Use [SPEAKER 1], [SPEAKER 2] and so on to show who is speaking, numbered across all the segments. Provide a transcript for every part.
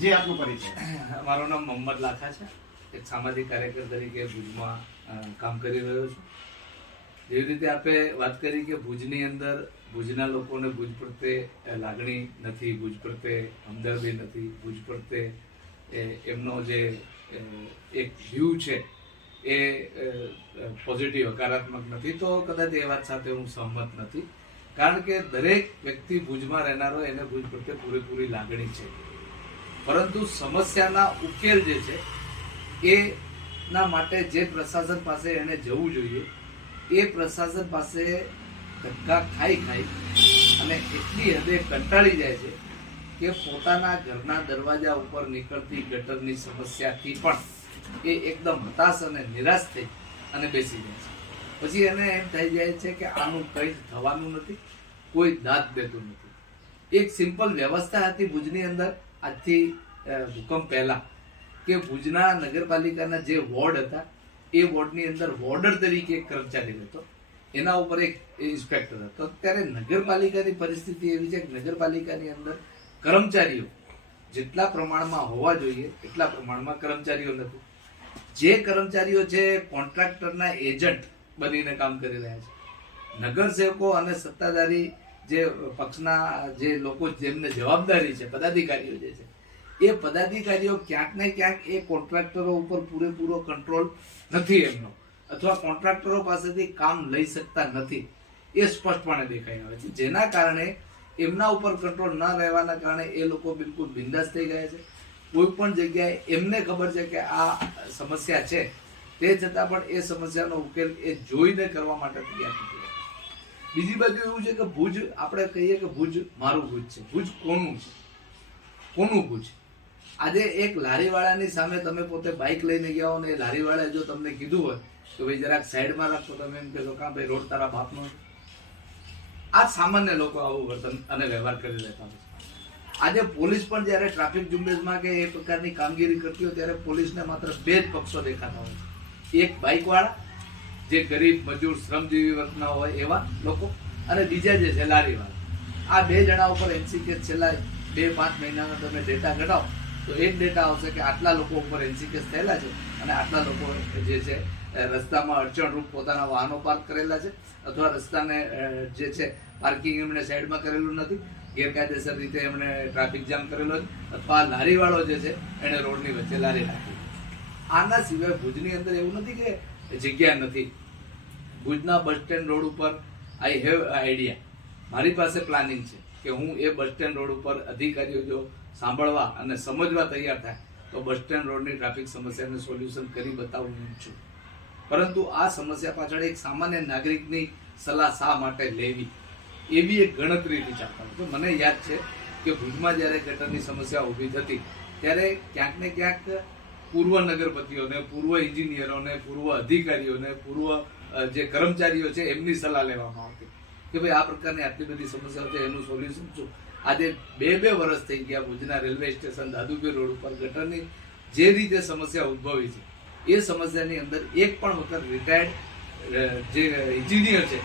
[SPEAKER 1] જે આપનો પરિચય
[SPEAKER 2] મારું નામ મોહમ્મદ લાખા છે. એક સામાજિક કાર્યકર તરીકે ભુજમાં કામ કરી રહ્યો છું. જેવી રીતે આપે વાત કરી કે ભુજની અંદર ભુજના લોકોને ભુજ પ્રત્યે લાગણી નથી, ભુજ પ્રત્યે હમદર્દી નથી, ભુજ પ્રત્યે એમનો જે એક વ્યૂ છે એ પોઝિટિવ હકારાત્મક નથી. તો કદાચ એ વાત સાથે હું સહમત નથી. કારણ કે દરેક વ્યક્તિ ભુજમાં રહેનારો એને ભુજ પ્રત્યે પૂરેપૂરી લાગણી છે. પરંતુ સમસ્યાના ઉકેલ જે છે, એના માટે જે પ્રશાસન પાસે એને જવું જોઈએ, એ પ્રશાસન પાસે ધક્કા ખાઈ ખાઈ અને એટલી હદે કંટાળી જાય છે કે પોતાના ઘરના દરવાજા ઉપર નીકળતી ગટરની સમસ્યાથી પણ એ એકદમ હતાશ અને નિરાશ થઈ અને બેસી જાય છે. પછી એને એમ થઈ જાય છે કે આનું કંઈ જ થવાનું નથી, કોઈ દાદ દેતું નથી. એક સિમ્પલ વ્યવસ્થા હતી ભુજની અંદર આજથી ભૂકંપ પહેલા કે ભુજના નગરપાલિકાના જે વોર્ડ હતા, એ વોર્ડની અંદર વોર્ડર તરીકે એક કર્મચારી હતો એના ઉપર એક ઇન્સ્પેક્ટર હતો ત્યારે નગરપાલિકાની પરિસ્થિતિ એવી છે કે નગરપાલિકાની અંદર કર્મચારીઓ જેટલા પ્રમાણમાં હોવા જોઈએ, એટલા પ્રમાણમાં કર્મચારીઓ નથી. જે કર્મચારીઓ છે, કોન્ટ્રાક્ટરના એજન્ટ બનીને કામ કરી રહ્યા છે. નગરસેવકો અને સત્તાધારી જે પક્ષના જે લોકો જેમને જવાબદારી છે, પદાધિકારીઓ જે છે, એ પદાધિકારીઓ ક્યાંક ને ક્યાંક એ કોન્ટ્રાક્ટરો ઉપર પૂરેપૂરો કંટ્રોલ નથી એમનો. અથવા કોન્ટ્રાક્ટરો પાસેથી કામ લઈ શકતા નથી. એ સ્પષ્ટપણે દેખાઈ આવે છે. જેના કારણે એમના ઉપર કંટ્રોલ ન રહેવાના કારણે એ લોકો બિલકુલ બિંદાસ થઈ ગયા છે. કોઈ પણ જગ્યાએ એમને ખબર છે કે આ સમસ્યા છે, તે છતાં પણ એ સમસ્યાનો ઉકેલ એ જોઈને કરવા માટે તૈયાર નથી. બીજી બાજુ એવું છે કે ભુજ, આપણે કહીએ કે ભુજ મારું ભુજ છે. ભુજ કોનું છે? કોનું ભુજ? આજે એક લારીવાળાની સામે તમે પોતે બાઇક લઈને ગયા હો ને એ લારીવાળાએ જો તમને કીધું હોય, તો ભાઈ જરાક સાઈડમાં રાખો, તમે એમ કહેશો કાં ભાઈ રોડ તારા બાપનો છે?" આ સામાન્ય લોકો આવું વર્તન અને વ્યવહાર કરી લેતા હોય આજે પોલીસ પણ જ્યારે ટ્રાફિક ઝુંબેશમાં કે એ પ્રકારની કામગીરી કરતી હોય, ત્યારે પોલીસને માત્ર બે જ પક્ષો દેખાતા હોય એક બાઇકવાળા જે ગરીબ, મજૂર, શ્રમજીવી વર્ગના હોય એવા લોકો અને બીજા જે છે લારીવાળા આ બે જણા ઉપર એનસીકે છેલ્લા બે, પાંચ મહિનાનો તમે ડેટા ઘટાવો તો એક ડેટા આવશે કે આટલા લોકો ઉપર એનસીકેસ થયેલા છે અને આટલા લોકો જે છે રસ્તામાં અડચણરૂપ પોતાના વાહનો પાર્ક કરેલા છે અથવા રસ્તાને જે છે પાર્કિંગ એમણે સાઈડમાં કરેલું નથી. ગેરકાયદેસર રીતે એમણે ટ્રાફિક જામ કરેલો છે અથવા લારીવાળો જે છે એણે રોડની વચ્ચે લારી નાખી. આના સિવાય ભુજની અંદર એવું નથી કે જગ્યા નથી. ભુજના બસ સ્ટેન્ડ રોડ ઉપર આઈ હેવ આઈડિયા. મારી પાસે પ્લાનિંગ છે કે હું એ બસ સ્ટેન્ડ રોડ ઉપર અધિકારીઓ જો સાંભળવા અને સમજવા તૈયાર થાય, તો બસ સ્ટેન્ડ રોડની ટ્રાફિક સમસ્યાને સોલ્યુશન કરી બતાવું છું. પરંતુ આ સમસ્યા પાછળ એક સામાન્ય નાગરિકની સલાહ શા માટે લેવી? એવી એક ગણતરીથી ચાલતા તો મને યાદ છે કે ભુજમાં જ્યારે ગટરની સમસ્યા ઊભી થતી, ત્યારે ક્યાંક ને ક્યાંક પૂર્વ નગરપતિઓને, પૂર્વ એન્જિનિયરોને, પૂર્વ અધિકારીઓને, પૂર્વ જે કર્મચારીઓ છે, એમની સલાહ લેવામાં આવતી. કે ભાઈ આ પ્રકારની આટલી બધી સમસ્યાઓ છે, એનું સોલ્યુશન શું? આજે બે બે વર્ષ થઈ ગયા ભુજના રેલવે સ્ટેશન, દાદુપીર રોડ ઉપર ગટરની જે રીતે સમસ્યા ઉદ્ભવી છે, એ સમસ્યાની અંદર એક પણ વખત રિટાયર્ડ જે ઇન્જિનિયર છે,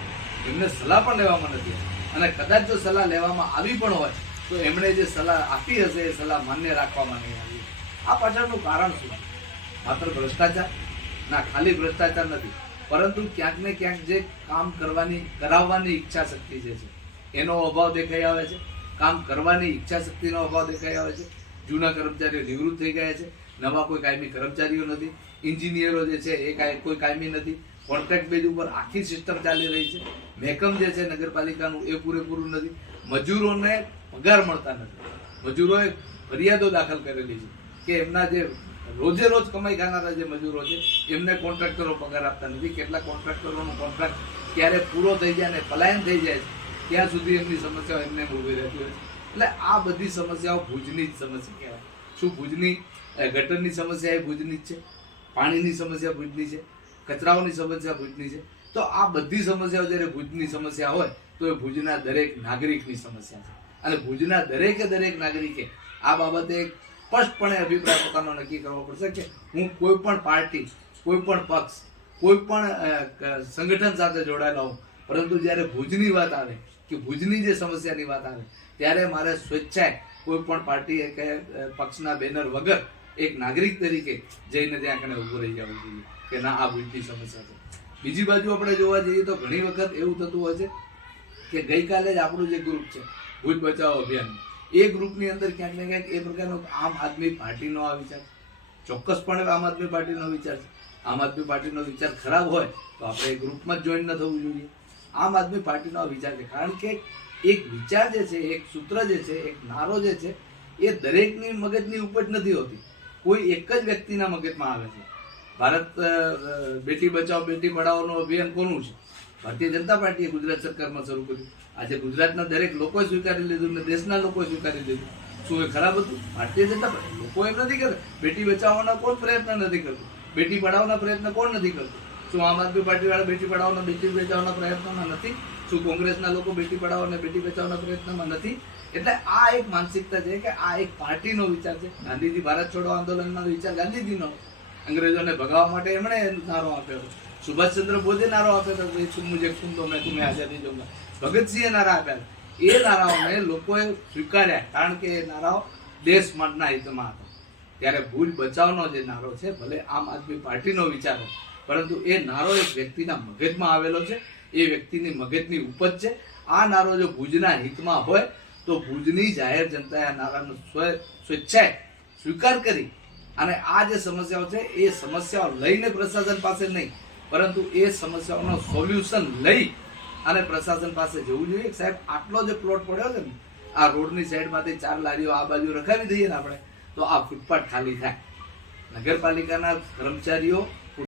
[SPEAKER 2] એમને સલાહ પણ લેવામાં નથી. અને કદાચ જો સલાહ લેવામાં આવી પણ હોય, તો એમણે જે સલાહ આપી હશે, એ સલાહ માન્ય રાખવામાં નહીં આવી. આ પાછળનું કારણ શું? માત્ર ભ્રષ્ટાચાર? ના, ખાલી ભ્રષ્ટાચાર નથી. પરંતુ ક્યાંક ને ક્યાંક જે કામ કરવાની, કરાવવાની ઈચ્છા શક્તિ જે છે, એનો અભાવ દેખાઈ આવે છે. કામ કરવાની ઈચ્છા શક્તિનો અભાવ દેખાઈ આવે છે. જૂના કર્મચારીઓ નિવૃત્ત થઈ ગયા છે. નવા કોઈ કાયમી કર્મચારીઓ નથી. એન્જિનિયરો જે છે, એ કાંઈ, કોઈ કાયમી નથી. કોન્ટ્રાક્ટ બેઝ ઉપર આખી સિસ્ટમ ચાલી રહી છે. મહેકમ જે છે, નગરપાલિકાનું એ પૂરેપૂરું નથી. મજૂરોને પગાર મળતા નથી. મજૂરોએ ફરિયાદો દાખલ કરેલી છે. કે એમના જે રોજે રોજ કમાઈ ખાનારા જે મજૂરો છે, એમને કોન્ટ્રાક્ટરો પગાર આપતા નથી. કેટલા કોન્ટ્રાક્ટરોનો કોન્ટ્રાક્ટ ક્યારે પૂરો થઈ જાય ને પલાયન થઈ જાય ત્યાં સુધી એમની સમસ્યાઓ એમને એમ ઊભી રહેતી હોય એટલે આ બધી સમસ્યાઓ ભુજની જ સમસ્યા કહેવાય. શું ભુજની ગટરની સમસ્યા એ ભુજની જ છે? પાણીની સમસ્યા ભુજની છે? કચરાઓની સમસ્યા ભુજની છે? તો આ બધી સમસ્યાઓ જ્યારે ભુજની સમસ્યા હોય, તો એ ભુજના દરેક નાગરિકની સમસ્યા છે. અને ભુજના દરેકે દરેક નાગરિકે આ બાબતે સ્પષ્ટપણે અભિપ્રાય પોતાનો નક્કી કરવો પડશે કે હું કોઈ પણ પાર્ટી, કોઈ પણ પક્ષ, કોઈ પણ સંગઠન સાથે જોડાયેલો હોઉં. પરંતુ જ્યારે ભુજની વાત આવે, કે ભુજની જે સમસ્યાની વાત આવે, ત્યારે મારે સ્વેચ્છાએ કોઈ પણ પાર્ટી કે પક્ષના બેનર વગર એક નાગરિક તરીકે જઈને ત્યાં કને ઊભું રહી જવું જોઈએ કે ના, આ ભૂજની સમસ્યા છે. બીજી બાજુ આપણે જોવા જઈએ તો ઘણી વખત એવું થતું હોય છે કે ગઈકાલે જ આપણું જે ગ્રુપ છે, ભૂજ બચાવો અભિયાન એ ગ્રુપની અંદર ક્યાંક ને ક્યાંક એ પ્રકારનો આમ આદમી પાર્ટીનો આ વિચાર ચોક્કસપણે આમ આદમી પાર્ટીનો વિચાર છે. આમ આદમી પાર્ટીનો વિચાર ખરાબ હોય તો આપણે એ ગ્રુપમાં જ જોઈન ન થવું જોઈએ. આમ આદમી પાર્ટીનો આ વિચાર છે. કારણ કે એક વિચાર જે છે, એક સૂત્ર જે છે, એક નારો જે છે, એ દરેકની મગજની ઉપજ નથી હોતી. કોઈ એક જ વ્યક્તિના મગજમાં આવે છે. ભારત બેટી બચાવો બેટી પઢાઓનું અભિયાન કોનું છે? ભારતીય જનતા પાર્ટીએ ગુજરાત સરકારમાં શરૂ કર્યું. આજે ગુજરાતના દરેક લોકોએ સ્વીકારી લીધું ને દેશના લોકોએ સ્વીકારી લીધું. શું એ ખરાબ હતું? ભારતીય જનતા પાર્ટી. લોકો એમ નથી કરતા. બેટી બચાવવાના કોણ પ્રયત્ન નથી કરતું? બેટી પઢાવવાના પ્રયત્ન કોણ નથી કરતું? શું આમ આદમી પાર્ટી વાળા બેટી પઢાવવાના, બેટી બચાવવાના પ્રયત્નમાં નથી? શું કોંગ્રેસના લોકો બેટી પઢાવો અને બેટી બચાવવાના પ્રયત્નમાં નથી? એટલે આ એક માનસિકતા છે કે આ એક પાર્ટીનો વિચાર છે. ગાંધીજી ભારત છોડો આંદોલનનો વિચાર ગાંધીજીનો. અંગ્રેજોને ભગાવવા માટે એમણે નારો આપ્યો સુભાષચંદ્ર બોઝે નારો આપ્યો હતો કે મુજે ખૂન દો મેં તુમ્हें આઝાદી દઉંગા ભગતસિંહે નારા આપ્યા હતા. એ નારાઓને લોકોએ સ્વીકાર્યા કારણ કે એ નારાઓ દેશ માટેના હિતમાં હતા. ત્યારે ભૂલ બચાવનો જે નારો છે, ભલે આમ આદમી પાર્ટીનો વિચાર હોય, પરંતુ એ નારો એક વ્યક્તિના મગજમાં આવેલો છે. એ વ્યક્તિની મગજની ઉપજ છે. આ નારો જો ભુજના હિતમાં હોય, તો ભુજની જાહેર જનતાએ આ નારાનો સ્વ- સ્વેચ્છાએ સ્વીકાર કરી. અને આ જે સમસ્યાઓ છે, એ સમસ્યાઓ લઈને પ્રશાસન પાસે નહીં, પરંતુ એ સમસ્યાઓનો સોલ્યુશન લઈ અને પ્રશાસન પાસે જવું જોઈએ. સાહેબ, આટલો જે પ્લોટ પડ્યો છે ને, આ રોડની સાઈડમાંથી ચાર લારીઓ આ બાજુ રખાવી દઈએ ને આપણે, તો આ ફૂટપાથ ખાલી થાય. નગરપાલિકાના કર્મચારીઓ